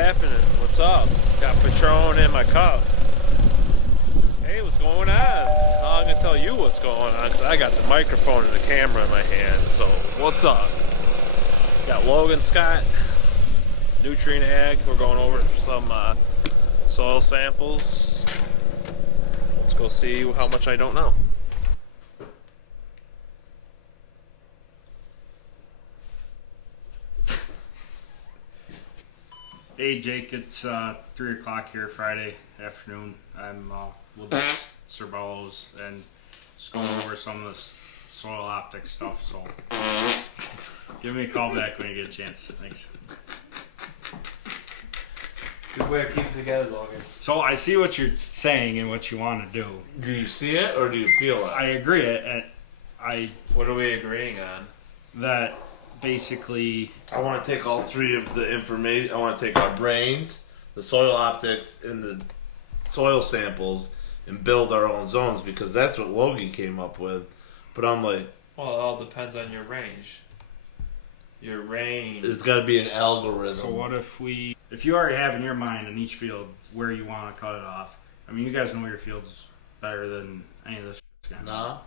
happening? What's up? Got Patron in my cup. Hey, what's going on? I'm gonna tell you what's going on because I got the microphone and the camera in my hand. So, what's up? Got Logan Scott, Nutrient Ag. We're going over some soil samples. Let's go see how much I don't know. Hey Jake, it's 3 o'clock here Friday afternoon. I'm with Sir Bellows and just going over some of this soil optic stuff, so give me a call back when you get a chance. Thanks. Good way to keep it together, Logan. So I see what you're saying and what you want to do. Do you see it or do you feel it? I agree, and What are we agreeing on? that basically I want to take all three of the information. I want to take our brains, the soil optics, and the soil samples and build our own zones because that's what Logie came up with. But I'm like, Well, it all depends on your range. Your range. it's got to be an algorithm. So what if you already have in your mind in each field where you want to cut it off? I mean, you guys know your fields better than any of this guy. Nah,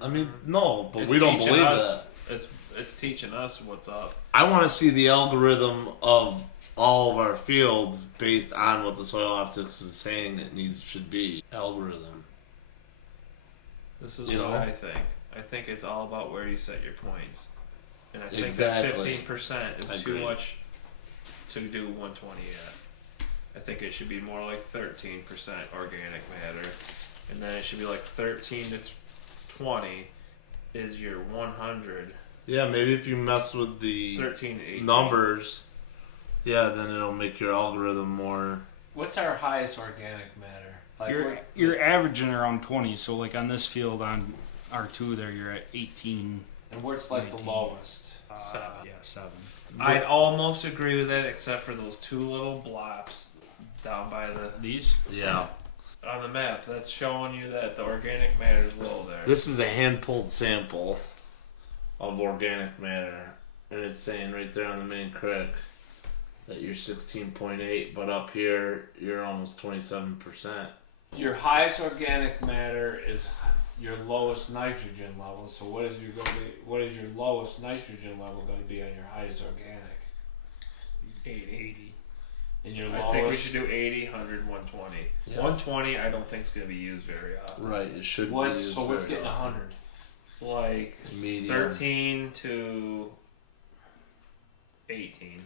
I mean no, but It's we don't teaching believe us, that. It's teaching us what's up. I want to see the algorithm of all of our fields based on what the soil optics is saying it should be. Algorithm. This is You what know? I think. I think it's all about where you set your points. And I think Exactly. that 15% is too Agreed. much to do 120 at. I think it should be more like 13% organic matter. And then it should be like 13 to 20 is your 100. Yeah, maybe if you mess with the 13 to 18. numbers, yeah, then it'll make your algorithm more. What's our highest organic matter? Like You're averaging around 20, so like on this field on R2 there you're at 18. and what's like the 19. lowest? 7. Yeah, 7. I'd almost agree with that except for those two little blobs down by These? Yeah. on the map. That's showing you that the organic matter is low there. This is a hand pulled sample of organic matter, and it's saying right there on the main crick that you're 16.8, but up here you're almost 27%. Your highest organic matter is your lowest nitrogen level. So what is your lowest nitrogen level going to be on your highest organic? 80. And your I lowest. think we should do 80, 100, 120. Yes. 120 I don't think is going to be used very often. Right, it should What's be used so what's very getting often. 100? Like Medium. 13 to 18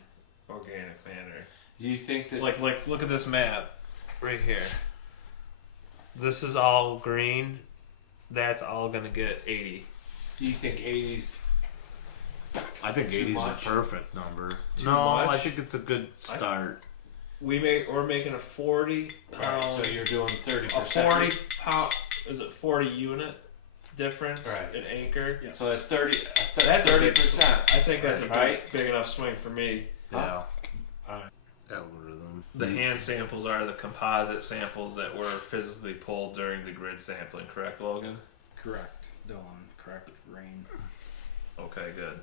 organic matter. Do you think that Like look at this map right here. This is all green. That's all going to get 80. Do you think 80s? I think Too 80 is a much? perfect number. Too no, much? I think it's a good start. We're making a 40 pound. Right, so you're doing 30%. a 40 pound. Is it 40 unit difference Right. in acre? Yeah. So that's 30. That's a big 30%. I think that's a Right. big enough swing for me. Yeah. Alright. Algorithm. The hand samples are the composite samples that were physically pulled during the grid sampling, correct, Logan? Correct. Dylan, correct. Rain. Okay, good.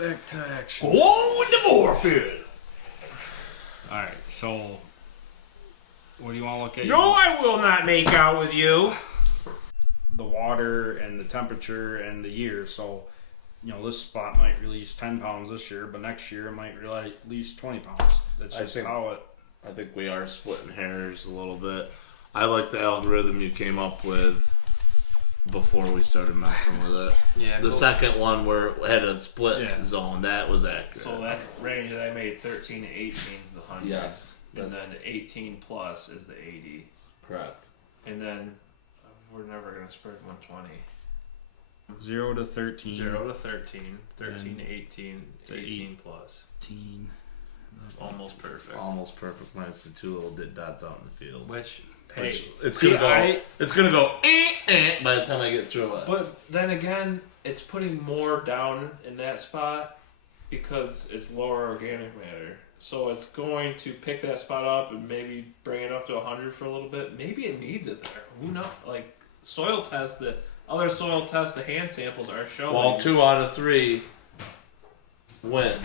Back to action. Go with the Moorfield! Alright, so what do you want to look at? No, I will not make out with you! The water and the temperature and the year. So, this spot might release 10 pounds this year, but next year it might release 20 pounds. That's I just think- how it. I think we are splitting hairs a little bit. I like the algorithm you came up with before we started messing with it. Yeah, The second one where it had a split Yeah. zone, that was accurate. So that range that I made, 13 to 18 is the 100. Yes, And that's- then the 18 plus is the 80. correct. And then we're never going to spread 120. 0 to 13. 0 to 13, 13 to And 18, to 18 plus. 18. Almost perfect. Almost perfect minus the two little dots out in the field. Which, hey, Which it's see, gonna go by the time I get through it. but then again, it's putting more down in that spot because it's lower organic matter. So it's going to pick that spot up and maybe bring it up to 100 for a little bit. Maybe it needs it there. Who knows? Like soil tests, the other soil tests, the hand samples are showing. Well, 2 out of 3 win.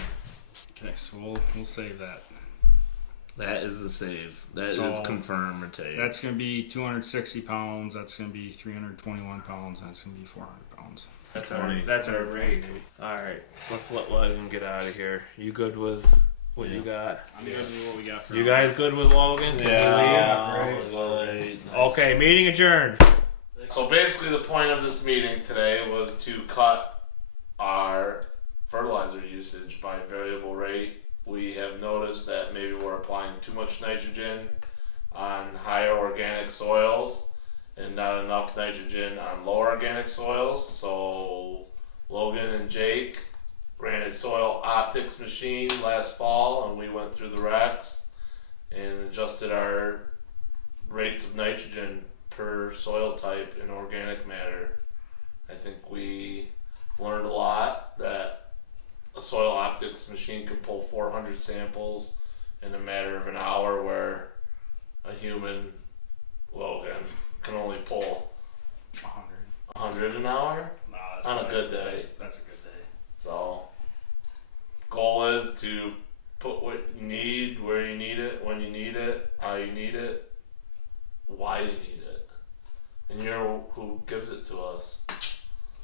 Okay, so we'll save that. That is the save. That is So, confirm or take. That's going to be 260 pounds. That's going to be 321 pounds. And that's going to be 400 pounds. That's our rate. All right, let's let him get out of here. You good with what you got? I'm good with what we got for You now. guys good with Logan? Can we leave? Nice. Okay, meeting adjourned. So basically, the point of this meeting today was to cut our fertilizer usage by variable rate. We have noticed that maybe we're applying too much nitrogen on higher organic soils and not enough nitrogen on lower organic soils. So Logan and Jake ran a soil optics machine last fall, and we went through the recs and adjusted our rates of nitrogen per soil type in organic matter. I think we learned a lot that a soil optics machine can pull 400 samples in a matter of an hour, where a human, Logan, can only pull 100 an hour That's on a probably- good day. That's a good day. So, goal is to put what you need where you need it, when you need it, how you need it, why you need it, and you're who gives it to us.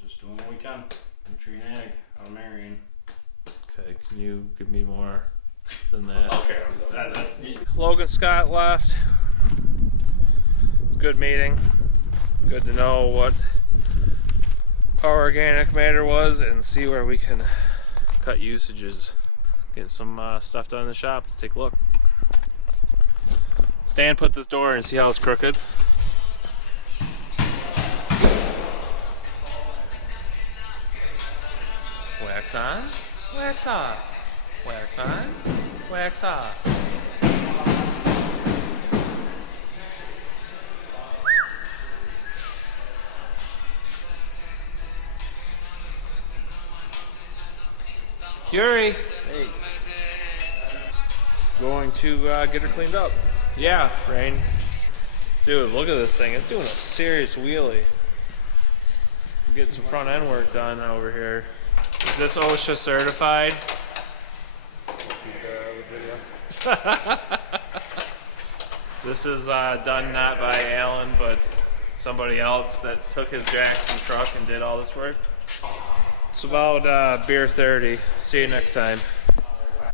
Just doing what we can. I'm tree and ag out of Marion. Okay, can you give me more than that? Okay, I'm done. Logan Scott left. It's a good meeting. Good to know what our organic matter was and see where we can cut usages. Getting some stuff done in the shop. Let's take a look. Stan, put this door in and see how it's crooked. Wax on, wax off. Wax on, wax off. Yuri! Hey. Going to get her cleaned up. Yeah, Rain. Dude, look at this thing. It's doing a serious wheelie. Get some front end work done over here. Is this OSHA certified? This is done not by Alan, but somebody else that took his Jackson truck and did all this work. It's about beer 30. See you next time.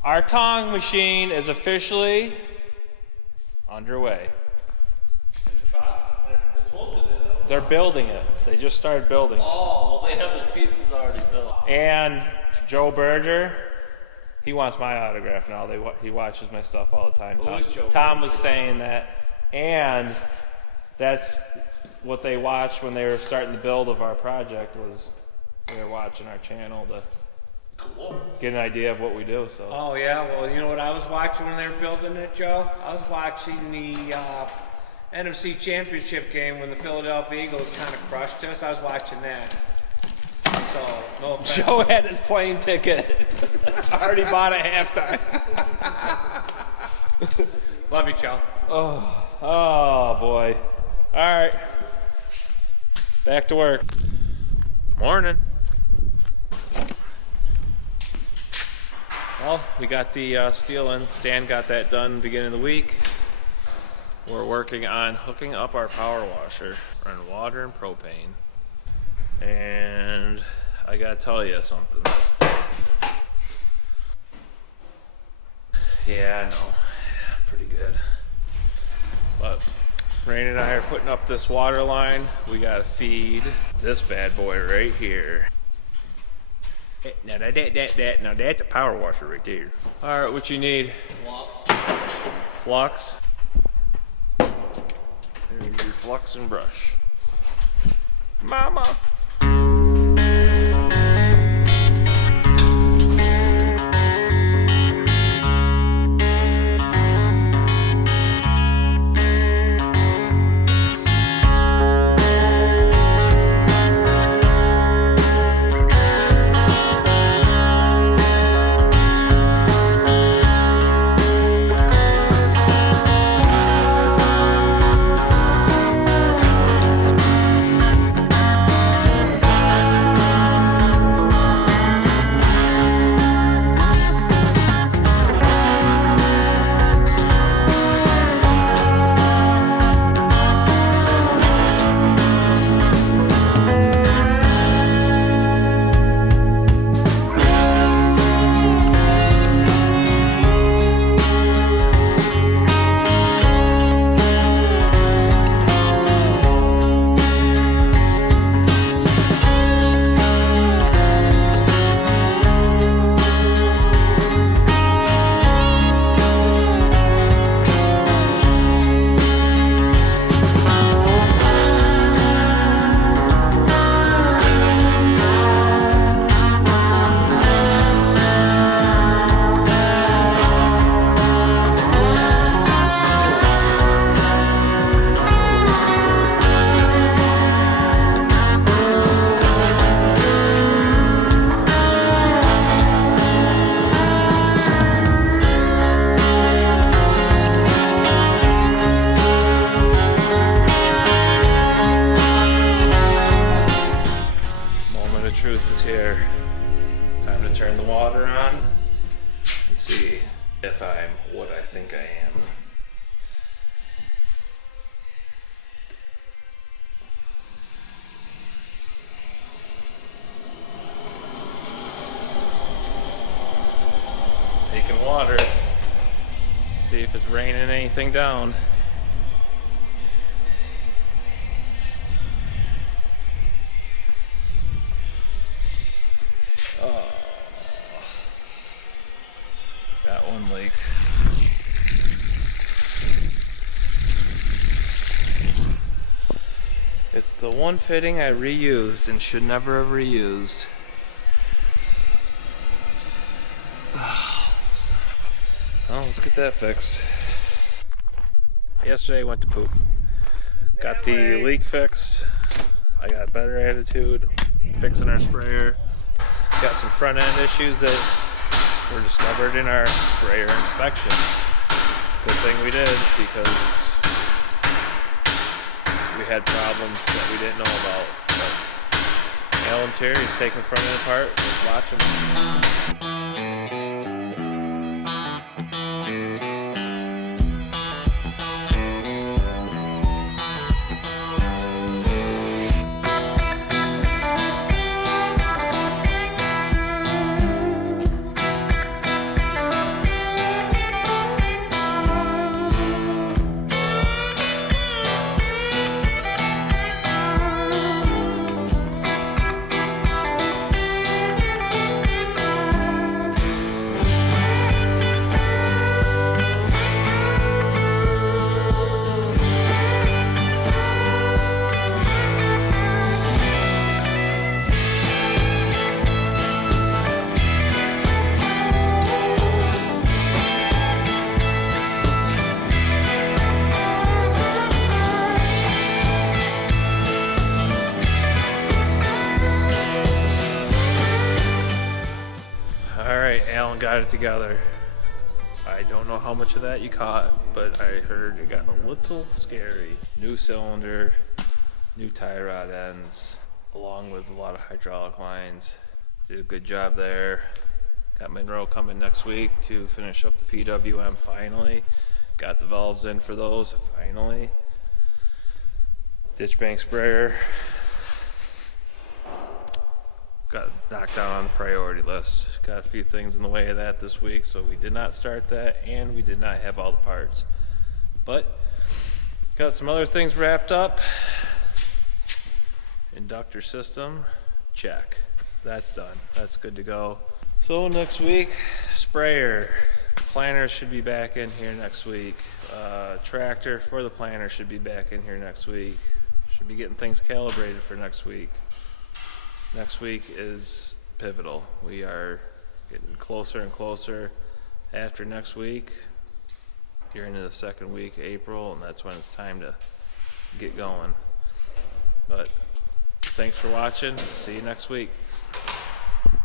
Our tong machine is officially underway. They're building it. They just started building it. Oh, well, they have the pieces already built. And Joe Berger, he wants my autograph now. He watches my stuff all the time. Tom was saying that, and that's what they watched when they were starting the build of our project. Was they were watching our channel to get an idea of what we do. So. Oh yeah, well you know what I was watching when they were building it, Joe? I was watching the NFC Championship game when the Philadelphia Eagles kind of crushed us. I was watching that. So no offense. Joe had his plane ticket. Already bought at halftime. Love you, Joe. Oh boy. All right. Back to work. Morning. Well, we got the steel in. Stan got that done beginning of the week. We're working on hooking up our power washer, running water and propane. And I gotta tell you something. Yeah, I know. Pretty good. But Rain and I are putting up this water line. We gotta feed this bad boy right here. Now that's a power washer right there. All right, what you need? Flux. There's your flux and brush. Mama. see if I'm what I think I am. It's taking water. See if it's raining anything down. Got one leak. It's the one fitting I reused and should never have reused. Oh, son of a... Well, let's get that fixed. Yesterday I went to poop. Got the leak fixed. I got better attitude. Fixing our sprayer. Got some front end issues that were discovered in our sprayer inspection. Good thing we did, because we had problems that we didn't know about. But Alan's here, he's taking front end apart, let's watch him. Alright, Alan got it together. I don't know how much of that you caught, but I heard it got a little scary. New cylinder, new tie rod ends, along with a lot of hydraulic lines. Did a good job there. Got Monroe coming next week to finish up the PWM finally. Got the valves in for those finally. Ditch bank sprayer. Got knocked down on the priority list. Got a few things in the way of that this week, so we did not start that, and we did not have all the parts. But got some other things wrapped up. Inductor system, check. That's done. That's good to go. So next week, sprayer. Planner should be back in here next week. Tractor for the planner should be back in here next week. Should be getting things calibrated for next week. Next week is pivotal. We are getting closer and closer. After next week, you're into the second week, April, and that's when it's time to get going. But thanks for watching. See you next week.